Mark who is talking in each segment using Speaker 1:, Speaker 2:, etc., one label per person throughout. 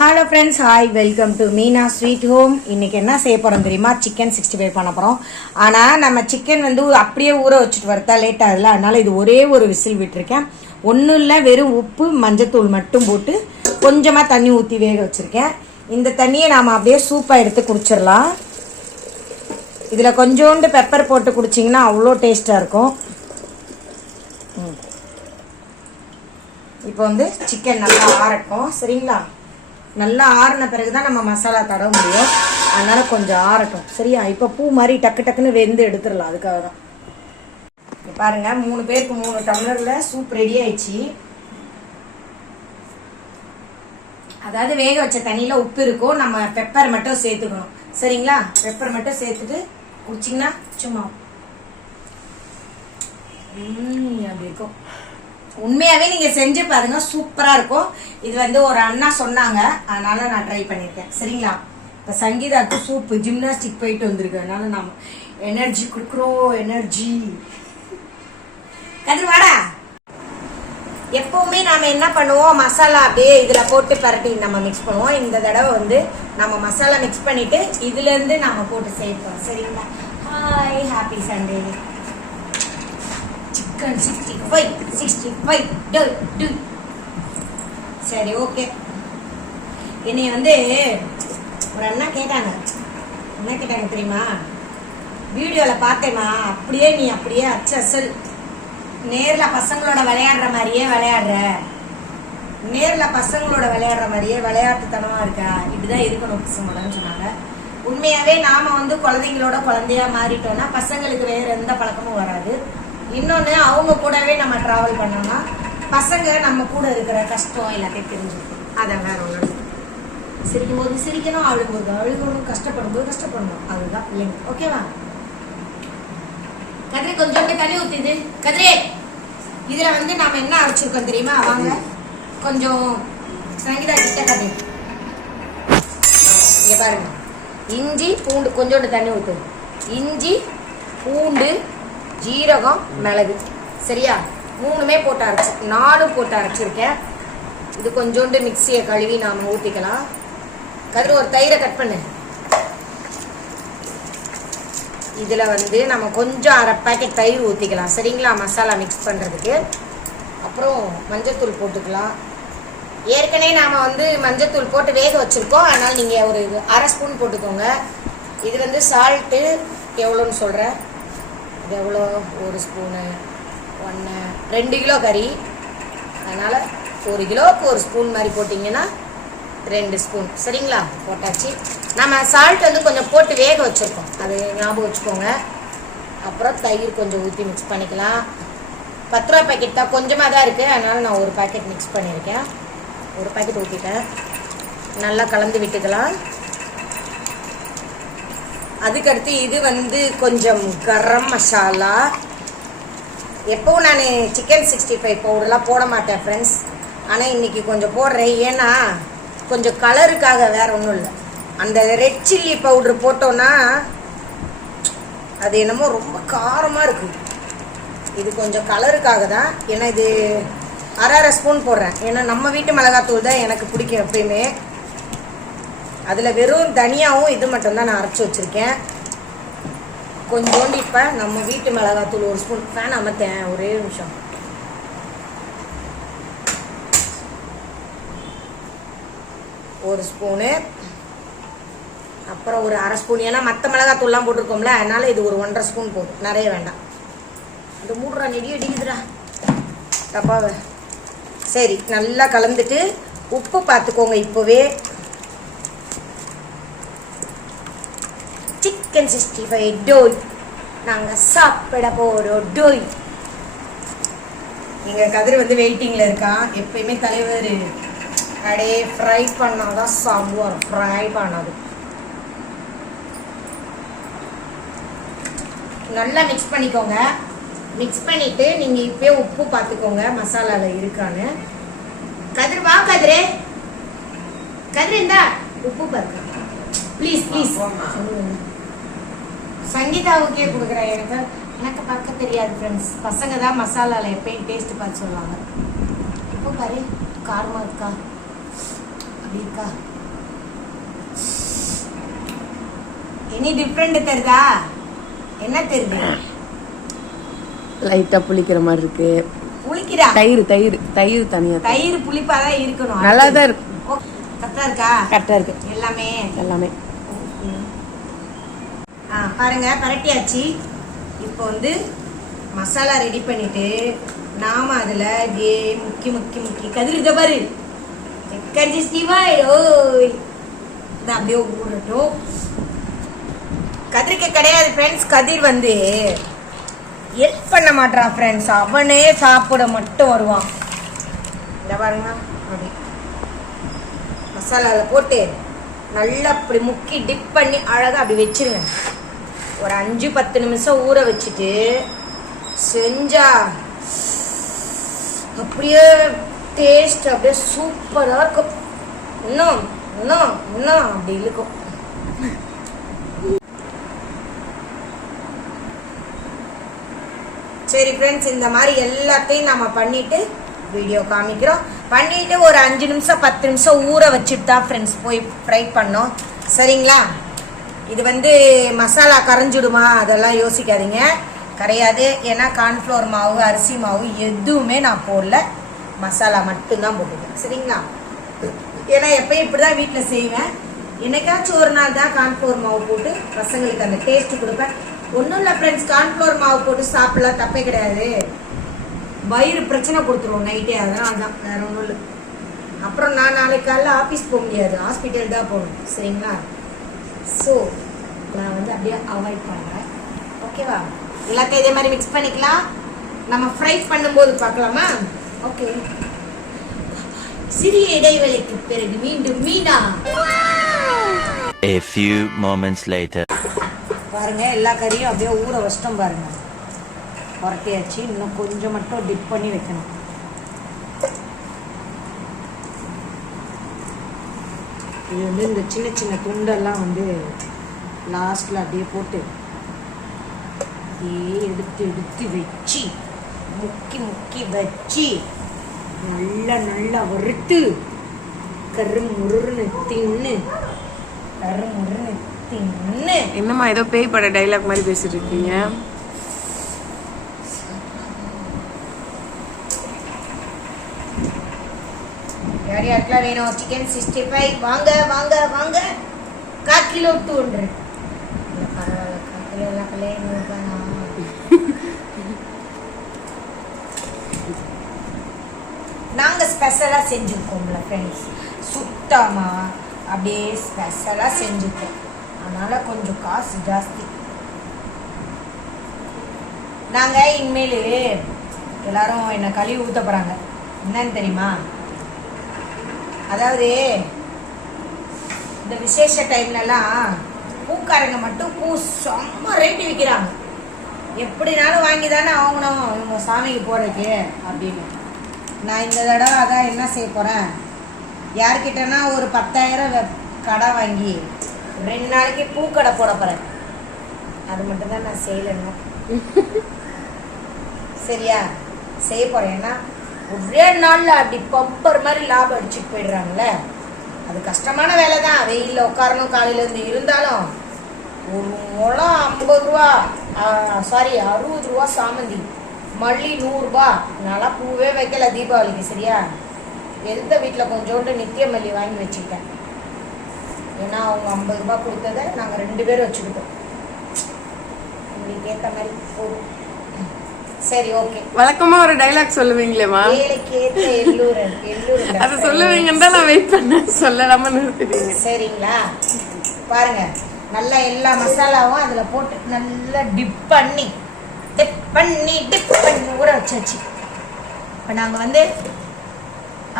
Speaker 1: Hello friends hi welcome to Meena sweet home இன்றைக்கி என்ன செய்ய போகிறோம் தெரியுமா? சிக்கன் சிக்ஸ்டி ஃபைவ் பண்ண போகிறோம் ஆனால் நம்ம சிக்கன் வந்து அப்படியே ஊற வச்சுட்டு வரதா லேட் ஆகுதுல அதனால் இது ஒரே ஒரு விசில் விட்டுருக்கேன். ஒன்றும் இல்லை வெறும் உப்பு மஞ்சத்தூள் மட்டும் போட்டு கொஞ்சமாக தண்ணி ஊற்றி வேக வச்சுருக்கேன். இந்த தண்ணியை நாம் அப்படியே சூப்பாக எடுத்து குடிச்சிடலாம். இதில் கொஞ்சோண்டு பெப்பர் போட்டு குடிச்சிங்கன்னா அவ்வளோ டேஸ்ட்டாக இருக்கும். இப்போ வந்து சிக்கன் நல்லா ஆறட்டும். சரிங்களா? நல்லா ஆறின பிறகு தான் நம்ம மசாலா தடவ முடியும். அதனால் கொஞ்சம் ஆறட்டும். சரியா? இப்போ பூ மாதிரி டக்கு டக்குன்னு வெந்து எடுத்துடலாம். அதுக்காக தான் இங்க பாருங்க மூணு பேருக்கு மூணு டம்ளரில் சூப் ரெடி ஆயிடுச்சு. அதாவது வேக வச்ச தண்ணியில் உப்பு இருக்கும். நம்ம பெப்பர் மட்டும் சேர்த்துக்கணும். சரிங்களா? பெப்பர் மட்டும் சேர்த்துட்டு குடிச்சிங்கன்னா சும்மா. ம், அப்படி இருக்கும். உண்மையாவே நீங்க செஞ்சு பாருங்க சூப்பரா இருக்கும். இது வந்து ஒரு அண்ணா சொன்னாங்க. அதனால நான் ட்ரை பண்ணிருக்கேன். சரிங்களா? இப்ப சங்கீதாக்கு சூப்பு ஜிம்னாஸ்டிக் போயிட்டு வந்திருக்கு. அதனால நாம எனர்ஜி கொடுக்குறோம் எனர்ஜி கதிர் வாடா. எப்பவுமே நாம என்ன பண்ணுவோம்? மசாலா அப்படியே இதுல போட்டு பரட்டி நம்ம மிக்ஸ் பண்ணுவோம். இந்த தடவை வந்து நம்ம மசாலா மிக்ஸ் பண்ணிட்டு இதுல இருந்து நாம போட்டு சேர்ப்போம். சரிங்களா? Hi happy Sunday chicken sixty five sixty five to டு சரி ஓகே என்னை வந்து ஒரு அண்ணா கேட்டாங்க. என்ன கேட்டாங்க தெரியுமா? வீடியோவில் பார்த்தேம்மா. அப்படியே நீ அப்படியே அச்சு அசல். நேரில் பசங்களோட விளையாடுற மாதிரியே விளையாடுற. நேரில் பசங்களோட விளையாடுற மாதிரியே விளையாட்டுத்தனமாக இருக்கா. இப்படிதான் இருக்கணும் பசங்களோடன்னு சொன்னாங்க. உண்மையாகவே நாம் வந்து குழந்தைங்களோட குழந்தையா மாறிட்டோம்னா பசங்களுக்கு வேறு எந்த பழக்கமும் வராது. இன்னொன்று அவங்க கூடவே நம்ம ட்ராவல் பண்ணோம்னா பசங்க நம்ம கூட இருக்கிற கஷ்டம் எல்லாத்தையும் தெரிஞ்சுக்கணும் அதான் வேற ஒன்று சிரிக்கும் போது சிரிக்கணும் அழுகும்போது அழுகணும் கஷ்டப்படும் போது கஷ்டப்படணும். அதுதான் பிள்ளைங்க. ஓகேவா கதிரி கொஞ்சோண்டு தண்ணி ஊற்றிது கதிரே இதில் வந்து நாம் என்ன அரைச்சிருக்கோம் தெரியுமா? வாங்க. கொஞ்சம் சங்கீதா கிட்ட கதை. இங்கே பாருங்க. இஞ்சி பூண்டு கொஞ்சோண்டு தண்ணி ஊத்து. இஞ்சி பூண்டு ஜீரகம் மிளகு. சரியா? மூணுமே போட்டு அரைச்சி நாலும் போட்டு அரைச்சிருக்கேன். இது கொஞ்சோண்டு மிக்சியை கழுவி நாம் ஊற்றிக்கலாம் கதிர் ஒரு தயிரை கட் பண்ணு. இதில் வந்து நம்ம கொஞ்சம் அரை பேக்கெட் தயிர் ஊற்றிக்கலாம் சரிங்களா? மசாலா மிக்ஸ் பண்ணுறதுக்கு அப்புறம் மஞ்சத்தூள் போட்டுக்கலாம். ஏற்கனவே நாம் வந்து மஞ்சத்தூள் போட்டு வேக வச்சுருக்கோம். அதனால் நீங்கள் ஒரு அரை ஸ்பூன் போட்டுக்கோங்க. இது வந்து சால்ட்டு எவ்வளோன்னு சொல்கிறேன் இது எவ்வளோ? ஒரு ஸ்பூனு ஒன்று ரெண்டு கிலோ கறி. அதனால் ஒரு கிலோவுக்கு ஒரு ஸ்பூன் மாதிரி போட்டிங்கன்னா ரெண்டு ஸ்பூன். சரிங்களா? போட்டாச்சு. நம்ம சால்ட் வந்து கொஞ்சம் போட்டு வேக வச்சுருக்கோம். அது ஞாபகம் வச்சுக்கோங்க. அப்புறம் தயிர் கொஞ்சம் ஊற்றி மிக்ஸ் பண்ணிக்கலாம். பத்து ரூபா பாக்கெட் தான் கொஞ்சமாக தான் இருக்குது அதனால் நான் ஒரு பாக்கெட் மிக்ஸ் பண்ணியிருக்கேன். ஒரு பாக்கெட் ஊற்றிட்டேன் நல்லா கலந்து விட்டுக்கலாம். அதுக்கடுத்து இது வந்து கொஞ்சம் கரம் மசாலா. எப்போவும் நான் சிக்கன் சிக்ஸ்டி ஃபைவ் பவுடர்லாம் போட மாட்டேன் ஃப்ரெண்ட்ஸ் ஆனால் இன்னைக்கு கொஞ்சம் போடுறேன். ஏன்னா கொஞ்சம் கலருக்காக வேற ஒன்றும் இல்லை. அந்த ரெட் சில்லி பவுடர் போட்டோன்னா அது என்னமோ ரொம்ப காரமாக இருக்குது இது கொஞ்சம் கலருக்காக தான். ஏன்னா இது அரை அரை ஸ்பூன் போடுறேன். ஏன்னா நம்ம வீட்டு மிளகாத்தூள் தான் எனக்கு பிடிக்கும் எப்பயுமே. அதில் வெறும் தனியாவும் இது மட்டும்தான் நான் அரைச்சி வச்சுருக்கேன். கொஞ்சோண்டு இப்போ நம்ம வீட்டு மிளகாத்தூள் ஒரு ஸ்பூன். ஃபேன் அமர்த்தேன் ஒரே நிமிஷம். ஒரு ஸ்பூனு. அப்புறம் ஒரு அரை ஸ்பூன். ஏன்னா மற்ற மிளகாத்தூள்லாம் போட்டிருக்கோம்ல அதனால் இது ஒரு ஒன்றரை ஸ்பூன் போதும். நிறைய வேண்டாம். அது மூடுறா நெடிய அடிக்குதுடா. டப்பாவை. சரி நல்லா கலந்துட்டு உப்பு பார்த்துக்கோங்க இப்போவே. சிக்கன் சிக்ஸ்டி ஃபைவ் டோய் நாங்கள் சாப்பிட போகிறோம் டோய் எங்கள் கதிர் வந்து வெயிட்டிங்கில் இருக்கான் எப்பயுமே தலைவர் அப்படியே ஃப்ரை பண்ணாதான் சாப்பிடுவார். ஃப்ரை பண்ணது. நல்லா மிக்ஸ் பண்ணிக்கோங்க. மிக்ஸ் பண்ணிட்டு நீங்கள் இப்பயே உப்பு பார்த்துக்கோங்க மசாலாவில் இருக்கான்னு. கதிர் வா கதிரே. கதிர் இந்தா உப்பு பார்க்க ப்ளீஸ் ப்ளீஸ் சங்கீதாவுக்கே கொடுக்குறேன் எனக்கு. எனக்கு பார்க்க தெரியாது ஃப்ரெண்ட்ஸ் பசங்க தான் மசாலாவில் எப்பயும் டேஸ்ட் பார்த்து சொல்லுவாங்க. இப்போ பாரு காரமாக இருக்கா? அப்படி இருக்கா? எனி டிஃப்ரெண்ட் தெரியுதா? என்ன தெரியுது?
Speaker 2: லைட்டா புளிக்கிற மாதிரி இருக்கு.
Speaker 1: புளிக்கிறா
Speaker 2: தயிர் தயிர் தயிர் தனியா.
Speaker 1: தயிர் புளிப்பாதான் இருக்கணும்.
Speaker 2: நல்லா தான் இருக்கு
Speaker 1: கரெக்டா இருக்கா?
Speaker 2: கரெக்டா இருக்கு.
Speaker 1: எல்லாமே.
Speaker 2: எல்லாமே.
Speaker 1: பாருங்க பரட்டியாச்சு. இப்போ வந்து மசாலா ரெடி பண்ணிட்டு நாம அதுல அப்படியே முக்கி முக்கி முக்கி கதிர் இதை பாரு கஞ்சி ஓய். இது அப்படியே ஊறட்டும். கதிரிக்க கிடையாது ஃப்ரெண்ட்ஸ் கதிர் வந்து ஹெல்ப் பண்ண மாட்டான் ஃப்ரெண்ட்ஸ் அவனே சாப்பிட மட்டும் வருவான். இந்த பாருங்க அப்படி. மசாலாவில் போட்டு நல்லா அப்படி முக்கி டிப் பண்ணி அழகாக அப்படி வச்சிருங்க. ஒரு அஞ்சு பத்து நிமிஷம் ஊற வச்சுட்டு செஞ்சா அப்படியே டேஸ்ட் அப்படியே சூப்பராக இருக்கும். இன்னும் இன்னும் இன்னும் அப்படி இருக்கும். சரி ஃப்ரெண்ட்ஸ் இந்த மாதிரி எல்லாத்தையும் நம்ம பண்ணிட்டு வீடியோ காமிக்கிறோம். பண்ணிட்டு ஒரு அஞ்சு நிமிஷம் பத்து நிமிஷம் ஊற வச்சுட்டு தான் ஃப்ரெண்ட்ஸ் போய் ஃப்ரை பண்ணோம். சரிங்களா? இது வந்து மசாலா கரைஞ்சிடுமா? அதெல்லாம் யோசிக்காதீங்க. கரையாது. ஏன்னா கார்ன்ஃப்ளோர் மாவு அரிசி மாவு எதுவுமே நான் போடல. மசாலா மட்டும்தான் போட்டுக்கேன். சரிங்களா? ஏன்னா எப்பயும் இப்படி தான் வீட்டில் செய்வேன். என்னைக்காச்சும் ஒரு நாள் தான் கார்ன்ஃப்ளோர் மாவு போட்டு பசங்களுக்கு அந்த டேஸ்ட் கொடுப்பேன். ஒன்றும் இல்லை ஃப்ரெண்ட்ஸ் கார்ன்ஃப்ளோர் மாவு போட்டு சாப்பிடலாம். தப்பே கிடையாது. வயிறு பிரச்சனை கொடுத்துருவோம் நைட்டே அதெல்லாம் தான். வேற ஒன்றும் இல்லை. அப்புறம் நான் நாளைக்கு காலைல ஆஃபீஸ் போக முடியாது. ஹாஸ்பிட்டல் தான் போகணும். சரிங்களா? ஸோ நான் வந்து அப்படியே அவாய்ட் பண்ணுறேன் ஓகேவா எல்லாத்தையும் இதே மாதிரி மிக்ஸ் பண்ணிக்கலாம். நம்ம ஃப்ரை பண்ணும்போது பார்க்கலாமா? ஓகே சிறிய இடைவேளைக்கு பிறகு மீண்டும் Meena.
Speaker 3: A few moments later.
Speaker 1: பாருங்க எல்லா கறியும் அப்படியே ஊற வச்சிட்டோம் பாருங்க. புரட்டியாச்சு இன்னும் கொஞ்சம் மட்டும் டிப் பண்ணி வைக்கணும். இது வந்து இந்த சின்ன சின்ன துண்டெல்லாம் வந்து லாஸ்ட்டில் அப்படியே போட்டு அப்படியே எடுத்து எடுத்து வச்சு முக்கி முக்கி வச்சு நல்லா நல்லா வறுத்து கரு முருன்னு தின்னு கரு முருன்னு தின்னு.
Speaker 2: என்னம்மா ஏதோ பேய் பட டைலாக் மாதிரி பேசிட்டு இருக்கீங்க?
Speaker 1: யார் யாருக்கெல்லாம் வேணும். சிக்கன் சிக்ஸ்டி ஃபைவ் வாங்க வாங்க வாங்க. கால் கிலோ டூ ஹண்ட்ரட் பரவாயில்ல. கால் கிலோ எல்லாம் கல்யாணம் நாங்கள் ஸ்பெஷலாக செஞ்சுருக்கோம்ல ஃப்ரெண்ட்ஸ் சுத்தமாக அப்படியே ஸ்பெஷலாக செஞ்சுருக்கோம். அதனால் கொஞ்சம் காசு ஜாஸ்தி. நாங்கள் இனிமேல் எல்லாரும் என்னை கழுவி ஊற்ற போகிறாங்க என்னன்னு தெரியுமா? அதாவது இந்த விசேஷ டைம்லலாம் பூக்காரங்க மட்டும் பூ செம்ம ரேட்டு விற்கிறாங்க எப்படினாலும் வாங்கி தானே ஆகணும் இவங்க சாமிக்கு போகிறதுக்கு அப்படின்னு. நான் இந்த தடவை அதான் என்ன செய்ய போகிறேன் யார்கிட்டனா ஒரு பத்தாயிரம் கடை வாங்கி ரெண்டு நாளைக்கு பூக்கடை போட போகிறேன் அது மட்டும்தான் நான் செய்யலைன்னு சரியா? செய்ய போகிறேன் ஏன்னா ஒரே நாளில் அப்படி பம்பர் மாதிரி லாபம் அடிச்சுட்டு போயிடுறாங்கல்ல அது கஷ்டமான வேலை தான் வெயிலில் உட்காரணும் காலையிலேருந்து இருந்தாலும். ஒரு முளம் ஐம்பது ரூபா சாரி அறுபது ரூபா சாமந்தி. மல்லி நூறுரூபா நல்லா பூவே வைக்கல தீபாவளிக்கு சரியா? எந்த வீட்டில் கொஞ்சோண்டு நித்திய மல்லி வாங்கி வச்சுக்கிட்டேன் ஏன்னா அவங்க ஐம்பது ரூபா கொடுத்ததை நாங்கள் ரெண்டு பேரும் வச்சுக்கிட்டோம். உங்களுக்கு ஏற்ற மாதிரி போதும். சரி ஓகே
Speaker 2: வழக்கமா ஒரு டைலாக்
Speaker 1: எல்லூரன்
Speaker 2: அது சொல்லுவீங்கன்னு தான் நான் வெயிட் பண்ணேன். சொல்லலாம நிறுத்திட்டீங்க.
Speaker 1: சரிங்களா? பாருங்க நல்லா எல்லா மசாலாவும் அதுல போட்டு நல்லா டிப் பண்ணி டிப் பண்ணி டிப் பண்ணி ஊற வச்சாச்சு. இப்போ நாங்கள் வந்து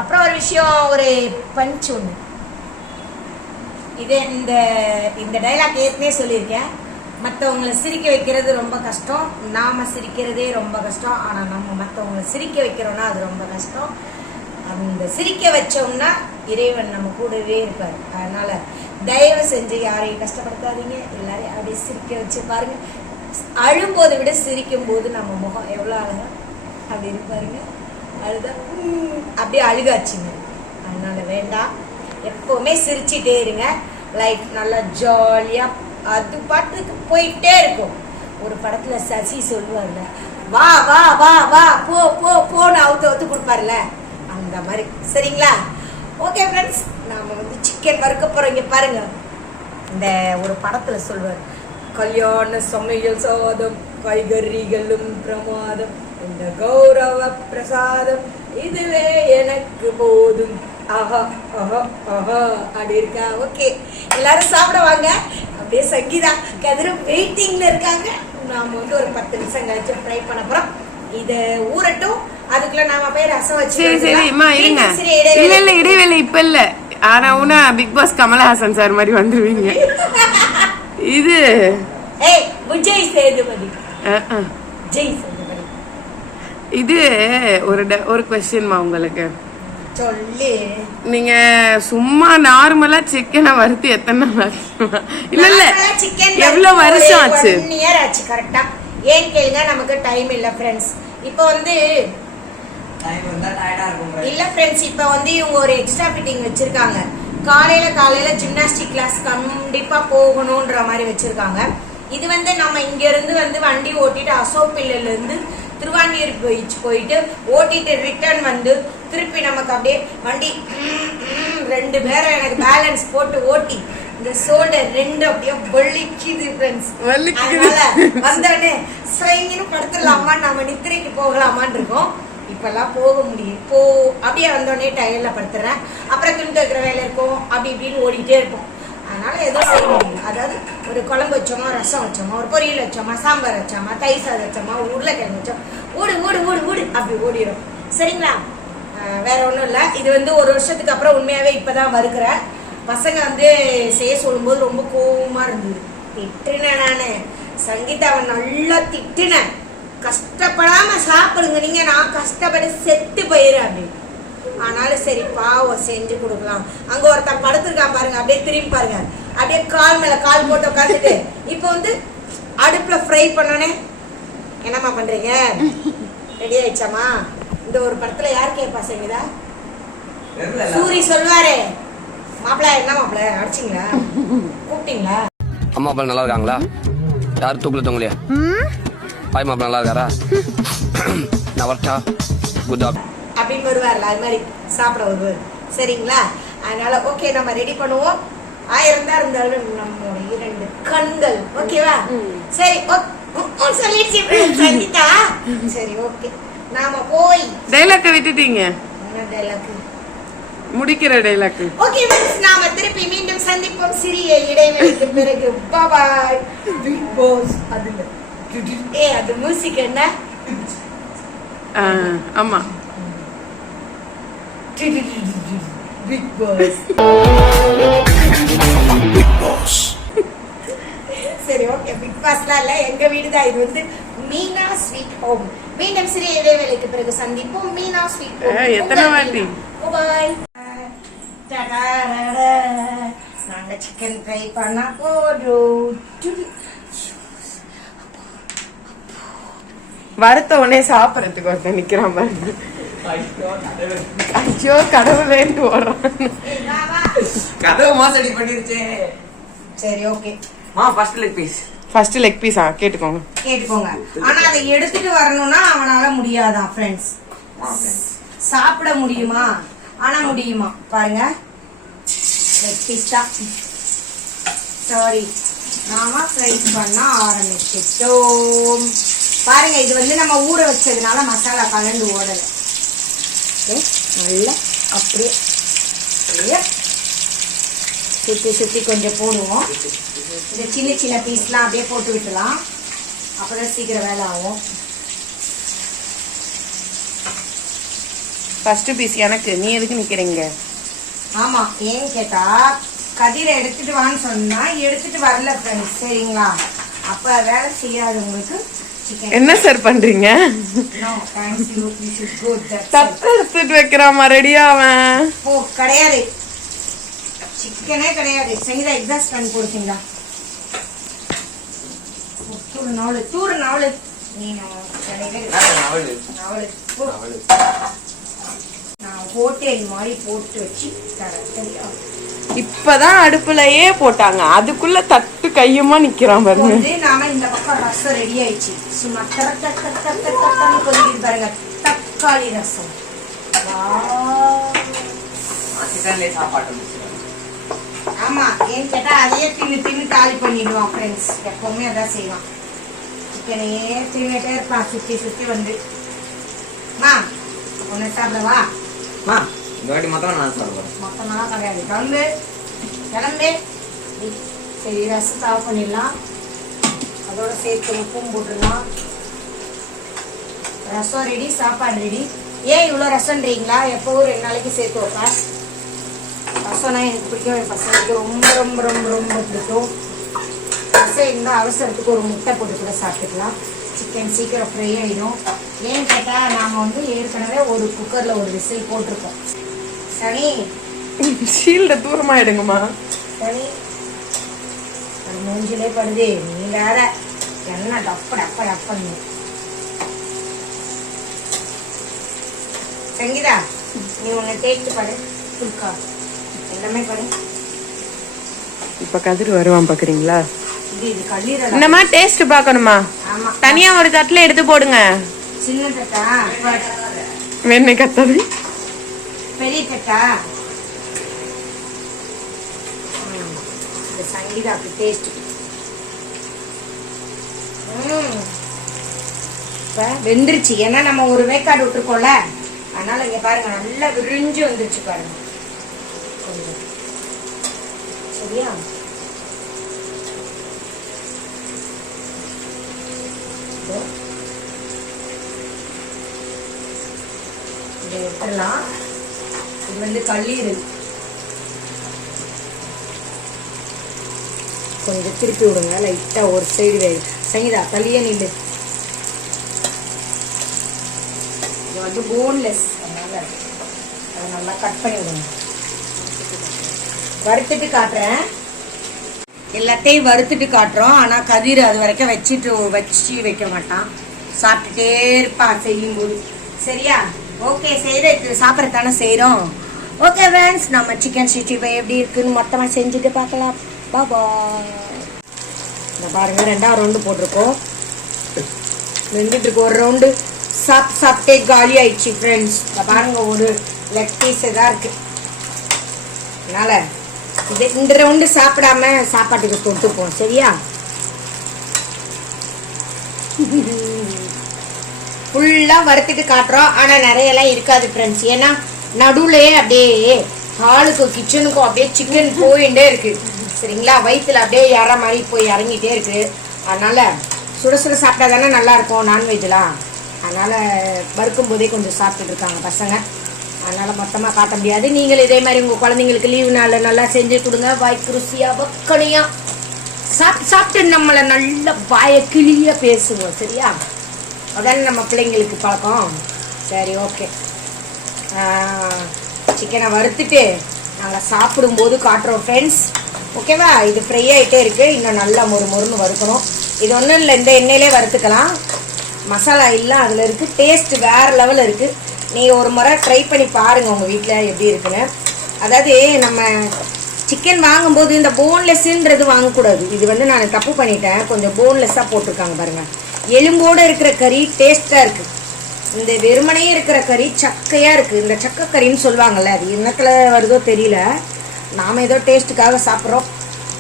Speaker 1: அப்புறம் ஒரு விஷயம் ஒரு பஞ்ச் ஒன்று இது இந்த இந்த டைலாக் ஏற்கனவே சொல்லியிருக்கேன். மற்றவங்களை சிரிக்க வைக்கிறது ரொம்ப கஷ்டம். நாம் சிரிக்கிறதே ரொம்ப கஷ்டம். ஆனால் நம்ம மற்றவங்களை சிரிக்க வைக்கிறோம்னா அது ரொம்ப கஷ்டம். அந்த சிரிக்க வச்சோம்னா இறைவன் நம்ம கூடவே இருப்பார். அதனால் தயவு செஞ்சு யாரையும் கஷ்டப்படுத்தாதீங்க. எல்லாரையும் அப்படியே சிரிக்க வச்சு பாருங்க. அழும்போதை விட சிரிக்கும் போது நம்ம முகம் எவ்வளோ அழகா அப்படி இருப்பாருங்க அழுதா அப்படியே அழுகாச்சுங்க. அதனால் வேண்டாம். எப்போவுமே சிரிச்சிட்டே இருங்க. லைஃப் நல்லா ஜாலியாக அது பாட்டுக்கு போயிட்டே இருக்கும். ஒரு படத்துல சசி சொல்லுவார்ல வா வா வா வா போ போ போன்னு அவுத்து அவுத்து கொடுப்பார்ல. அந்த மாதிரி. சரிங்களா? ஓகே ஃப்ரெண்ட்ஸ் நாம வந்து சிக்கன் வறுக்க போறோம். இங்க பாருங்க. இந்த ஒரு படத்துல சொல்வார் கல்யாண சமையல் சாதம் காய்கறிகளும் பிரமாதம் இந்த கௌரவ பிரசாதம் இதுவே எனக்கு போதும். ஆஹா ஆஹா ஆஹா அப்படி இருக்கா? ஓகே எல்லாரும் சாப்பிட வாங்க. அப்படியே சங்கீதா கதிரும் வெயிட்டிங்ல இருக்காங்க. நாம வந்து ஒரு பத்து நிமிஷம் கழிச்சு ஃப்ரை பண்ண போறோம். இத ஊறட்டும். அதுக்குள்ள நாம போய் ரசம் வச்சு
Speaker 2: சரி சரி அம்மா இருங்க. இல்ல. இல்ல இடைவேளை இப்ப இல்ல. ஆனா உனா பிக் பாஸ் கமலஹாசன் சார் மாதிரி வந்துருவீங்க. இது
Speaker 1: ஏய் விஜய் சேதுபதி. விஜய் சேதுபதி.
Speaker 2: இது ஒரு ஒரு கொஸ்டின்மா உங்களுக்கு?
Speaker 1: சொல்லு.
Speaker 2: நீங்க சும்மா நார்மலா சிக்கனை வறுத்து எத்தனை நாள்? இல்ல இல்ல.
Speaker 1: சிக்கன்
Speaker 2: எவ்வளவு வருஷம் ஆச்சு?
Speaker 1: இயர் ஆச்சு கரெக்டா ஏன் கேளுங்க நமக்கு டைம் இல்ல ஃப்ரெண்ட்ஸ் இப்போ வந்து
Speaker 4: டைம் இருந்தா டயர்டா இருக்கும்
Speaker 1: இல்ல ஃப்ரெண்ட்ஸ் இப்போ வந்து இவங்க ஒரு எக்ஸ்ட்ரா ஃபிட்டிங் வச்சிருக்காங்க. காலையில காலையில ஜிம்னாஸ்டிக் கிளாஸ் கண்டிப்பா போகணும்ன்ற மாதிரி வச்சிருக்காங்க. இது வந்து நம்ம இங்க இருந்து வந்து வண்டி ஓட்டிட்டு அசோப்பில்ல இருந்து திருவான்மியூர் போயிச்சு போயிட்டு ஓட்டிட்டு ரிட்டர்ன் வந்து திருப்பி நமக்கு அப்படியே வண்டி ரெண்டு பேரும் எனக்கு பேலன்ஸ் போட்டு ஓட்டி இந்த ஷோல்டர் ரெண்டு அப்படியே வலிக்குது ஃப்ரெண்ட்ஸ். அதனால வந்தோடனே ஸ்வைங்கின்னு படுத்துடலாமா நம்ம நித்திரைக்கு போகலாமான்னு இருக்கோம். இப்பெல்லாம் போக முடியும் இப்போ அப்படியே வந்தோடனே டயர்ல படுத்துறேன். அப்புறம் துணி துவைக்கிற வேலை இருக்கும் அப்படி இப்படின்னு ஓடிட்டே இருப்போம். அதனால ஏதோ செய்ய முடியும் அதாவது ஒரு குழம்பு வச்சோமா ரசம் வச்சோமா ஒரு பொரியல் வச்சோமா சாம்பார் வச்சோமா தயிர் சாதம் வச்சோமா உருளைக்கிழங்கு வச்சோம் ஓடு ஓடு ஓடு ஓடு அப்படி ஓடிடும் சரிங்களா? வேற ஒன்றும் இல்லை. இது வந்து ஒரு வருஷத்துக்கு அப்புறம் உண்மையாவே இப்பதான் வருகிறேன் பசங்க வந்து செய்ய சொல்லும்போது ரொம்ப கோவமா இருந்தது. திட்டுனேன் நானு. சங்கீதாவை நல்லா திட்டுனேன். கஷ்டப்படாம சாப்பிடுங்க நீங்க நான் கஷ்டப்பட்டு செத்து போயிரு அப்படின்னு. ஆனாலும் சரி பாவம் செஞ்சு கொடுக்கலாம். அங்க ஒருத்தன் படுத்திருக்கான் பாருங்க அப்படியே திரும்பி பாருங்க. அப்படியே கால் மேல கால் போட்டு உட்காந்துட்டு இப்போ வந்து அடுப்புல ஃப்ரை பண்ணனே என்னம்மா பண்றீங்க? ரெடி ஆயிடுச்சாமா இந்த ஒரு படத்துல யார் கேட்பா சங்கீதா? சூரி சொல்லுவாரே. மாப்பிள்ள என்ன மாப்பிள்ள அடிச்சிங்களா? கூப்பிட்டீங்களா?
Speaker 5: அம்மா அப்பா நல்லா இருக்காங்களா? யார் தூக்கல தூங்கலையா? பாய் மாப்பிள்ள நல்லா இருக்காரா? நான் வரட்டா. குட் ஜாப்
Speaker 1: அப்படின்னு வருவார்ல அது மாதிரி சாப்பிட வருவார் சரிங்களா? அதனால ஓகே நம்ம ரெடி பண்ணுவோம். ஆயிரம் தான் இருந்தாலும் நம்மளோட இரண்டு கண்கள். ஓகேவா சரி சொல்லிடுச்சு. சங்கீதா? சரி ஓகே நாம போய்
Speaker 2: டைலாக்க விட்டுட்டீங்க? முடிக்கிற டைலாக்
Speaker 1: ஓகே ஃப்ரெண்ட்ஸ் நாம திருப்பி மீண்டும் சந்திப்போம். சிறிய இடைவெளிக்கு பிறகு. பாய் பிக் பாஸ் அதுல ஏ அது மியூசிக் என்ன?
Speaker 2: ஆமா.
Speaker 1: பிக் பாஸ் சரி ஓகே பிக் பாஸ்லாம் இல்ல எங்க வீடு தான். இது வந்து மீனா ஸ்வீட் ஹோம் மீண்டும் சிறிய இடைவேளைக்கு பிறகு சந்திப்போம். மீனா ஸ்வீட் ஹோம்
Speaker 2: எத்தனை வாட்டி?
Speaker 1: பாய் நாங்க சிக்கன் ஃப்ரை பண்ண போறோம்
Speaker 2: வறுத்த உடனே சாப்பிடறதுக்கு ஒருத்தன் நிக்கிறான் பாருங்க ஐயோ கடவுளேன்ட்டு ஓடுறான்.
Speaker 4: கதவு மாசடி பண்ணிருச்சே.
Speaker 1: சரி ஓகே
Speaker 4: மா first leg piece
Speaker 2: first leg பீஸா கேட்டுக்கோங்க.
Speaker 1: கேட்டுக்கோங்க. ஆனா அதை எடுத்துட்டு வரணும்னா அவனால முடியாதான் ஃப்ரெண்ட்ஸ் சாப்பிட முடியுமா? ஆனா முடியுமா? பாருங்க. லெக் பீஸ் தான். சாரி நாம ஃப்ரை பண்ண ஆரம்பிச்சிட்டோம். பாருங்க இது வந்து நம்ம ஊற வச்சதுனால மசாலா கலந்து ஓடல. நல்லா அப்படியே சுத்தி சுத்தி கொஞ்சம் போடுவோம். இந்த சின்ன சின்ன பீஸ்லாம் அப்படியே போட்டு விட்டுலாம். அப்பதான் சீக்கிரம் வேலை ஆகும்.
Speaker 2: ஃபர்ஸ்ட் பீஸ் எனக்கு. நீ எதுக்கு நிக்கிறீங்க?
Speaker 1: ஆமா ஏன்னு கேட்டா கதிரை எடுத்துட்டு வான்னு சொன்னா எடுத்துட்டு வரல ஃப்ரெண்ட்ஸ் சரிங்களா? அப்ப வேலை செய்யாதவங்களுக்கு சிக்கன்
Speaker 2: என்ன சார் பண்றீங்க? தட்டு எடுத்துட்டு வைக்கிறாமா ரெடியா அவன்?
Speaker 1: ஓ கிடையாது. சிக்கனே கிடையாது. சங்கீதா எக்ஸாஸ்ட் பண்ணி கொடுத்தீங்களா? நான் ஹோட்டல் மாதிரி போட்டு வச்சு தரேன் சரியா
Speaker 2: இப்பதான் அடுப்புலயே போட்டாங்க. அதுக்குள்ள தட்டு கையுமா நிக்கிறான் பாருங்க.
Speaker 1: வந்து நாம இந்த பக்கம் ரசம் ரெடி ஆயிடுச்சு. சும்மா தர தர தர தர தர தரன்னு கொதிக்குது பாருங்க. தக்காளி ரசம். ஆமா. ஏன்னு கேட்டா அதையே தின்னு தின்னு காலி பண்ணிடுவான் ஃப்ரெண்ட்ஸ் எப்பவுமே அதான் செய்வான். சிக்கனையே தின்னுட்டே இருப்பான் சுத்தி சுத்தி வந்து. மா ஒன்று சாப்பிடவா?
Speaker 4: மா இந்த வாட்டி மொத்தம் நான் சாப்பிடுறேன்.
Speaker 1: மொத்தமெல்லாம் கிடையாது. கிளம்பு. கிளம்பு. சரி ரசத்தை ஆஃப் பண்ணிடலாம். அதோட சேர்த்து உப்பும் போட்டுடலாம். ரசம் ரெடி சாப்பாடு ரெடி ஏன் இவ்வளோ ரசம்ன்றீங்களா? எப்பவும் ரெண்டு நாளைக்கு சேர்த்து வைப்பேன். ரசம்னா எனக்கு பிடிக்கும் என் பசங்களுக்கு ரொம்ப ரொம்ப ரொம்ப ரொம்ப பிடிக்கும். ரசம் இருந்தால் அவசரத்துக்கு ஒரு முட்டை போட்டு கூட சாப்பிட்டுக்கலாம். சிக்கன் சீக்கிரம் ஃப்ரை ஆகிடும் ஏன்னு கேட்டால் நாம் வந்து ஏற்கனவே ஒரு குக்கரில் ஒரு விசில் போட்டிருக்கோம். சனி.
Speaker 2: ஷீல்ட தூரமா எடுங்கம்மா
Speaker 1: சனி. அது மூஞ்சிலே படுது நீ வேற என்ன டப்ப டப்ப டப்பன்னு. சங்கீதா நீ உன்னை டேஸ்ட் பாடு புல்கா எல்லாமே பாடு
Speaker 2: இப்ப கதிர் வருவான்
Speaker 1: கல்லீரல்
Speaker 2: என்னம்மா டேஸ்ட் பார்க்கணுமா?
Speaker 1: ஆமா.
Speaker 2: தனியா ஒரு தட்டுல எடுத்து போடுங்க.
Speaker 1: சின்ன தட்டா?
Speaker 2: வெண்ணெய் கத்தது.
Speaker 1: பெரிய தட்டா? இந்த சங்கீதாக்கு டேஸ்ட் இப்போ வெந்துருச்சு. ஏன்னா நம்ம ஒரு வேக்காடு விட்டுருக்கோம்ல. அதனால இங்க பாருங்க நல்லா விரிஞ்சு வந்துருச்சு பாருங்க. சரியா இதோ. இதை எடுத்துடலாம். இது வந்து கல்லீரல் கொஞ்சம் திருப்பி விடுங்க லைட்டாக ஒரு சைடு வேறு சங்கீதா தள்ளியே நில்லு. இது வந்து போன்லெஸ் அதனால அதை நல்லா கட் பண்ணி விடுங்க. வறுத்துட்டு காட்டுறேன். எல்லாத்தையும் வறுத்துட்டு காட்டுறோம். ஆனால் கதிர் அது வரைக்கும் வச்சுட்டு வச்சு வைக்க மாட்டான். சாப்பிட்டுட்டே இருப்பான் செய்யும்போது. சரியா? ஓகே செய்யறது சாப்பிட்றதானே செய்கிறோம் ஓகே ஃப்ரெண்ட்ஸ் நம்ம சிக்கன் சிக்ஸ்டி ஃபைவ் எப்படி இருக்குன்னு மொத்தமாக செஞ்சுட்டு பார்க்கலாம். பாபா இந்த பாருங்க ரெண்டாவது ரவுண்டு போட்டிருக்கோம். வெந்துட்டுருக்கு ஒரு ரவுண்டு சாப் சாப்பிட்டே காலி ஆயிடுச்சு ஃப்ரெண்ட்ஸ் இந்த பாருங்க ஒரு லெக் பீஸ் தான் இருக்கு. அதனால இது இந்த ரவுண்டு சாப்பிடாம சாப்பாட்டுக்கு தொட்டுப்போம் சரியா? ஃபுல்லாக வறுத்துட்டு காட்டுறோம். ஆனால் நிறையெல்லாம் இருக்காது ஃப்ரெண்ட்ஸ் ஏன்னா நடுவுலையே அப்படியே ஹாலுக்கும் கிச்சனுக்கும் அப்படியே சிக்கன் போயிட்டே இருக்கு. சரிங்களா? வயிற்றுல அப்படியே இற மாதிரி போய் இறங்கிட்டே இருக்கு. அதனால சுட சுட சாப்பிட்டா தானே நல்லா இருக்கும் நான்வெஜ்லாம் அதனால வறுக்கும் போதே கொஞ்சம் சாப்பிட்டுட்டு இருக்காங்க பசங்க. அதனால மொத்தமாக காட்ட முடியாது. நீங்கள் இதே மாதிரி உங்கள் குழந்தைங்களுக்கு லீவு நாளில் நல்லா செஞ்சு கொடுங்க. வாய்க்கு ருசியாக வக்கணையா சாப்பிட்டு சாப்பிட்டு நம்மளை நல்ல வாய கிளியாக பேசுவோம் சரியா? அதானே நம்ம பிள்ளைங்களுக்கு பழக்கம்? சரி ஓகே சிக்கனை வறுத்துட்டு நாங்கள் சாப்பிடும்போது காட்டுறோம் ஃப்ரெண்ட்ஸ் ஓகேவா இது ஃப்ரை ஆகிட்டே இருக்குது இன்னும் நல்லா மொறு மொறுன்னு வறுக்கணும். இது ஒன்றும் இல்லை இந்த எண்ணெயிலே வறுத்துக்கலாம். மசாலா இல்லை அதில் இருக்குது டேஸ்ட் வேறு லெவலில் இருக்குது நீங்கள் ஒரு முறை ட்ரை பண்ணி பாருங்கள் உங்கள் வீட்டில் எப்படி இருக்குன்னு. அதாவது நம்ம சிக்கன் வாங்கும்போது இந்த போன்லெஸ்ன்றது வாங்கக்கூடாது. இது வந்து நான் தப்பு பண்ணிட்டேன். கொஞ்சம் போன்லெஸ்ஸாக போட்டிருக்காங்க பாருங்க. எலும்போடு இருக்கிற கறி டேஸ்ட்டாக இருக்குது இந்த வெறுமனையே இருக்கிற கறி சக்கையாக இருக்குது இந்த சக்கை கறின்னு சொல்லுவாங்கல்ல அது என்னத்தில் வருதோ தெரியல. நாம் ஏதோ டேஸ்ட்டுக்காக சாப்பிட்றோம்.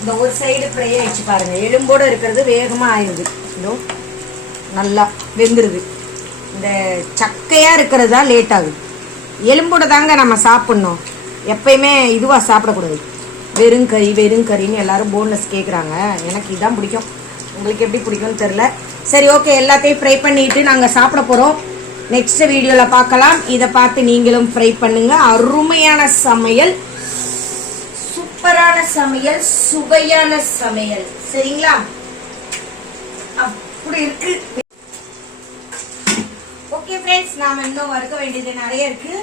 Speaker 1: இந்த ஒரு சைடு ஃப்ரை பாருங்கள் எலும்போடு இருக்கிறது வேகமாக ஆயிடுது. இதோ நல்லா வெந்துருது. இந்த சக்கையாக இருக்கிறது தான் லேட் ஆகுது. எலும்போட தாங்க நம்ம சாப்பிட்ணும். எப்பயுமே இதுவாக சாப்பிடக்கூடாது. வெறும் கறி வெறும் கறின்னு எல்லோரும் போன்லெஸ் கேட்குறாங்க எனக்கு இதான் பிடிக்கும். உங்களுக்கு எப்படி பிடிக்கும்னு தெரில சரி ஓகே எல்லாத்தையும் ஃப்ரை பண்ணிட்டு நாங்கள் சாப்பிட போகிறோம் நெக்ஸ்ட் வீடியோவில் பார்க்கலாம். இதை பார்த்து நீங்களும் ஃப்ரை பண்ணுங்க. அருமையான சமையல். சூப்பரான சமையல். சுவையான சமையல். சரிங்களா? அப்படி இருக்கு. ஓகே ஃப்ரெண்ட்ஸ் நாம இன்னும் வறுக்க வேண்டியது நிறைய இருக்கு.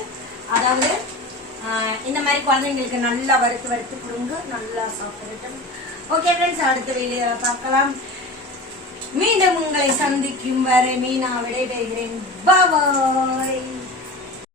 Speaker 1: அதாவது இந்த மாதிரி குழந்தைங்களுக்கு நல்லா வறுத்து வறுத்து கொடுங்க. நல்லா சாப்பிடட்டும். ஓகே ஃப்ரெண்ட்ஸ் அடுத்த வீடியோ பார்க்கலாம். மீண்டும் உங்களை சந்திக்கும் வரை மீனா விடைபெறுகிறேன். பாய்